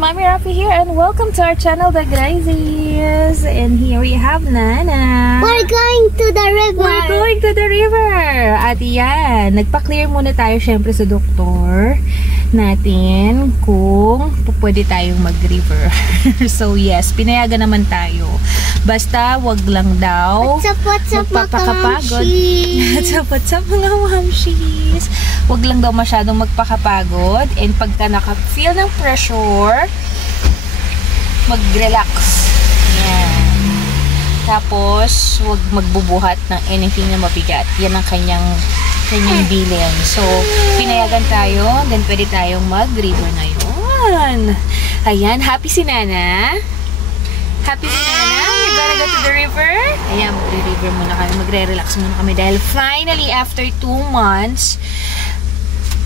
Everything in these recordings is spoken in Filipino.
Mommy Rafi here and welcome to our channel, The Grazies. And here we have Nana. We're going to the river. We're going to the river. At yan, nagpa-clear muna tayo syempre sa doktor natin kung pwede tayong mag-river. So yes, pinayagan naman tayo. Basta wag lang daw What's up, magpapakapagod. What's up mga mamshis? Wag lang daw masyadong magpakapagod. And pagka naka-feel ng pressure, mag-relax. Yan. Tapos, wag magbubuhat ng anything na mabigat. Yan ang kanyang bilin. So, pinayagan tayo. Then, pwede tayong mag-river ngayon. Ayan, happy si Nana. Happy si Nana. We're gonna go to the river. Ayan, magre-river muna kami. Magre-relax muna kami. Dahil finally, after 2 months,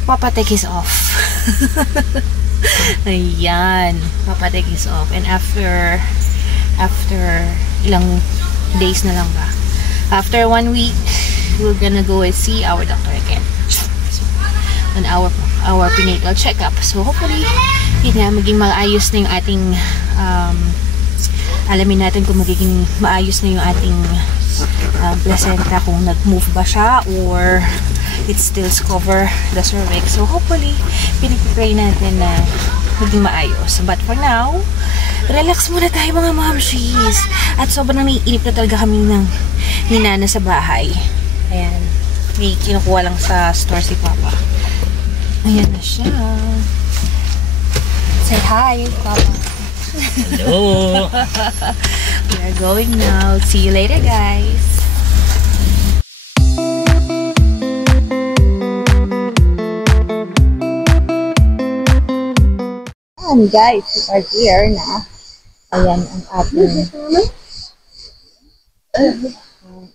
papatek is off. Ayan. Papatek is off. And after ilang days na lang ba? After 1 week, we're gonna go and see our doctor again. So, on our prenatal checkup. So, hopefully, yun nga, maging maayos na yung ating, alamin natin kung magiging maayos na yung ating placenta, kung nag-move ba siya or it still cover the cervix. So, hopefully, pinipray natin na maging maayos. But for now, relax muna tayo mga mamshis. At sobrang naiinip na talaga kami ni Nana sa bahay. Ayan. May kinukuha lang sa store si Papa. Ayan na siya. Say hi, Papa. Hello. We are going now. See you later, guys. And guys, we are here na. Ayan ang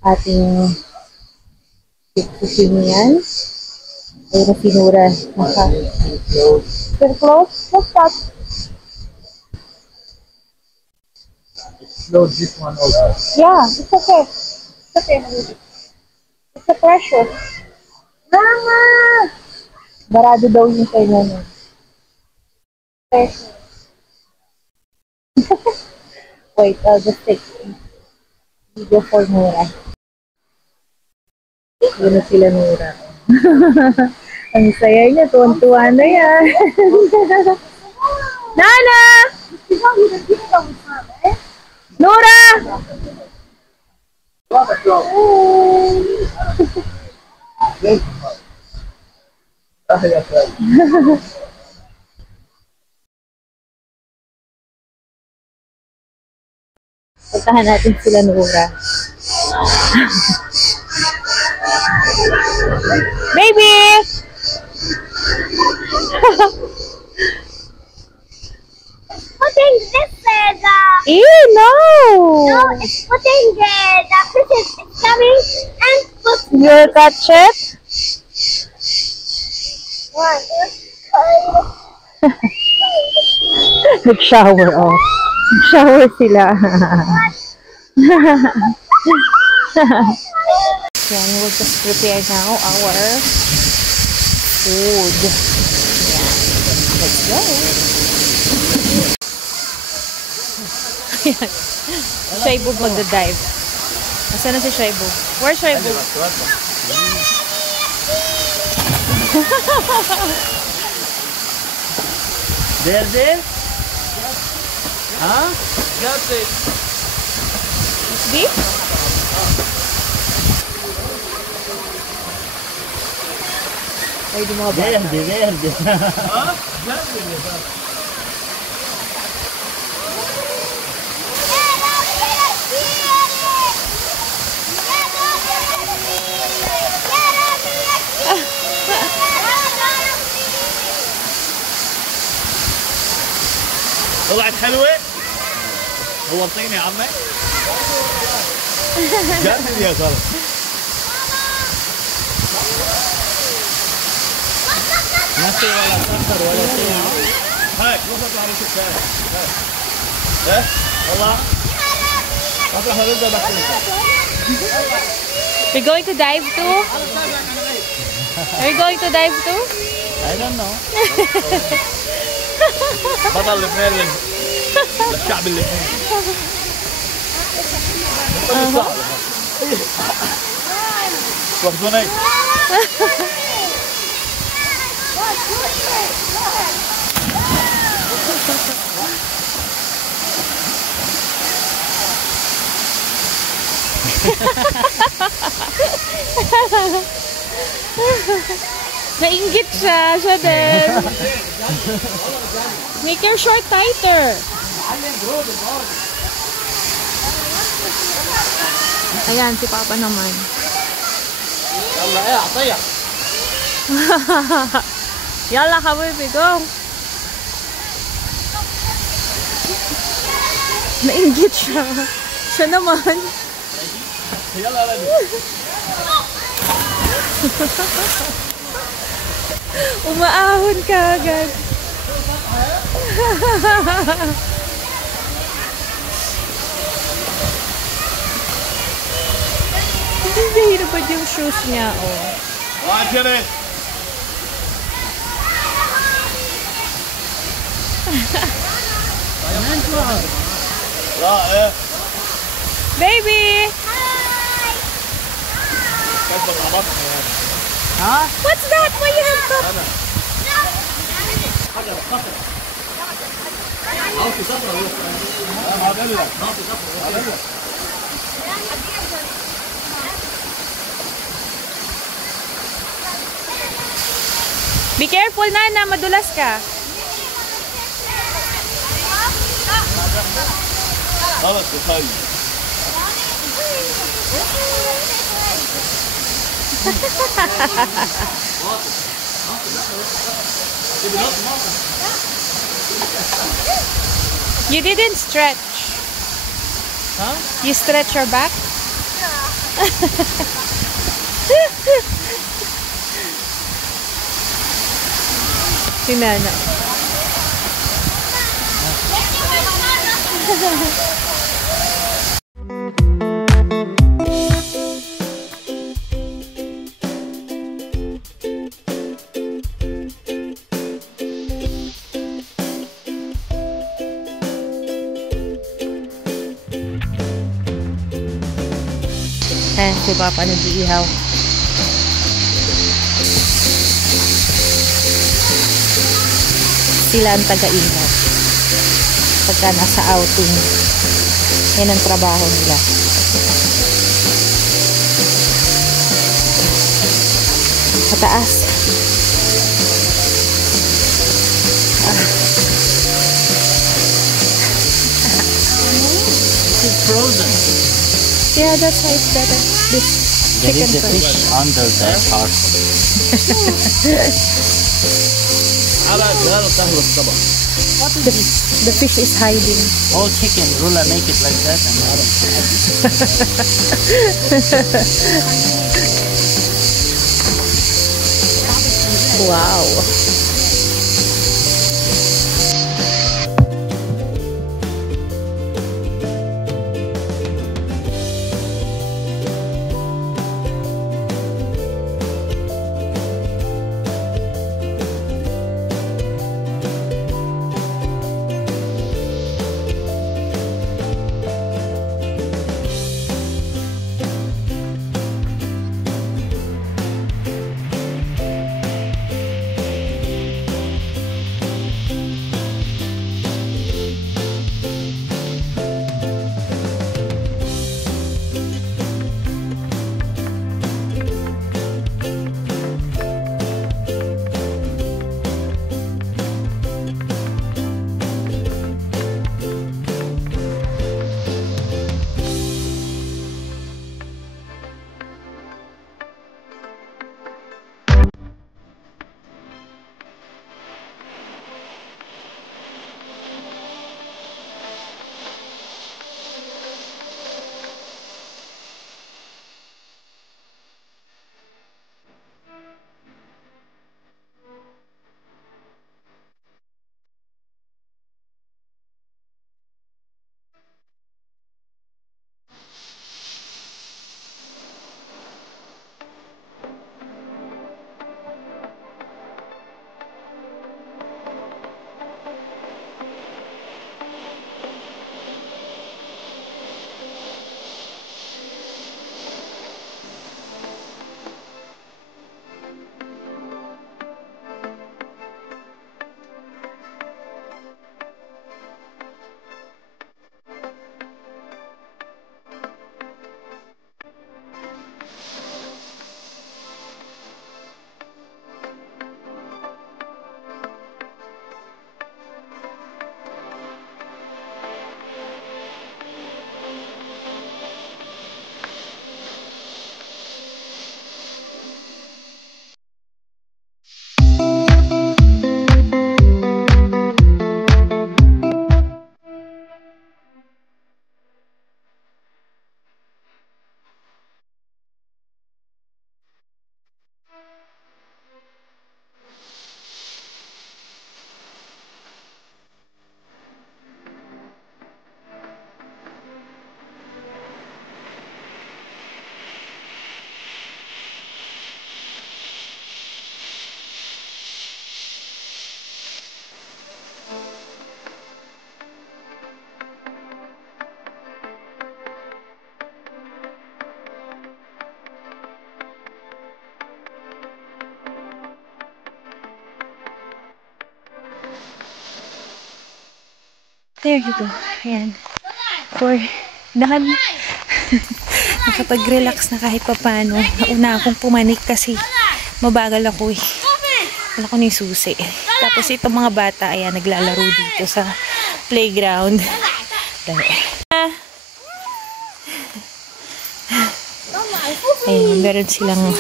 ating sisinian. Ay, na sinura. Very close. Let's stop. Load this one also. Yeah, it's okay. It's okay. It's a pressure. Mama! Barado daw yung kanya niya. Pressure. Wait, I'll just take video for Nora. Yun na sila Nora. Ang saya niya, tuwan-tuwa na yan. Nana! Nora! Puntahan natin sila Nora. Baby! Putting this Ew, no! No, it's putting the fish is coming and put You'll catch it? one. Nag-shower, oh. Nag-shower sila. Yan, we'll just prepare now our food. Yan. Let's go. Yan. Shaibog magda-dive. Nasaan na si Shaibog? Where's Shaibog? There? Huh? Got it. Deep? Ay, di mga bata. Verde. Huh? طلعت حلوة؟ صورتيني يا عمي؟ جرب يا خالد. نسي ولا سكر ولا شيء. هاي وصلت على الشكاية. ايه؟ والله؟ اطلع نبدأ بحكي. We're going to dive too? Are you going to dive too? I don't know. بطل لبنان للشعب اللبناني. واخدون هيك. Nainggit siya. Siya din. Make your short tighter. Ayan, si Papa naman. يلا ايه اعطيها. Yalla, habibi, go. Nainggit siya. Siya naman. يلا ولدي. Umaahon ka agad. Hindi nahirapad yung shoes niya, oh. واجري. لا ايه. Baby! كيف ضربتني يعني. What's that? Why you have cup? حجر صخرة. عاوز صخرة هو. هذا لا. هذا لا. Be careful, Nana. Madulas ka. خلاص بخلي. You didn't stretch. Huh? You stretch your back? Si Nana. Ayan, si Papa nag-iihaw. Sila ang taga-ihaw. Pagka nasa outing. Yan ang trabaho nila. Mataas. It's frozen. Yeah, that's why it's better. This There chicken is a first. fish under the charcoal. على جهاز سهل الطبق. What is The, this? the fish is hiding. Oh, chicken. Rula, make it like that. And Wow. There you go. Ayan. Nakapag-relax na kahit papano. Nauna akong pumanik kasi mabagal ako eh. Wala ko ni susi. Tapos itong mga bata, ayan, naglalaro dito sa playground. Ayan, meron silang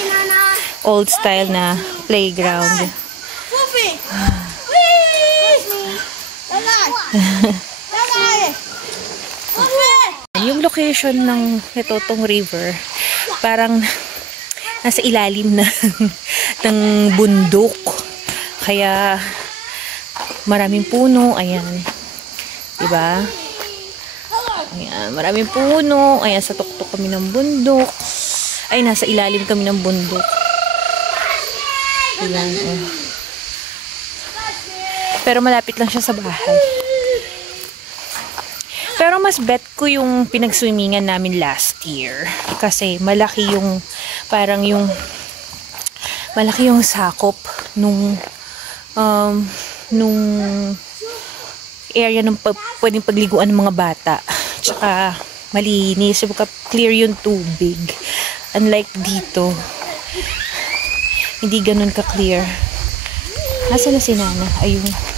old style na playground. Yung location ng itong river, parang nasa ilalim na ng bundok. Kaya maraming puno, ayan. Diba? Ayan, maraming puno. Ayan, sa tuktok kami ng bundok. Ay, nasa ilalim kami ng bundok. Ayan, oh. Pero malapit lang siya sa bahay. Pero mas bet ko yung pinag-swimmingan namin last year. Kasi malaki yung, parang yung, malaki yung sakop nung area ng pwedeng pagliguan ng mga bata. Tsaka malinis, clear yung tubig. Unlike dito, hindi ganun ka-clear. Nasaan na si Nana? Ayun.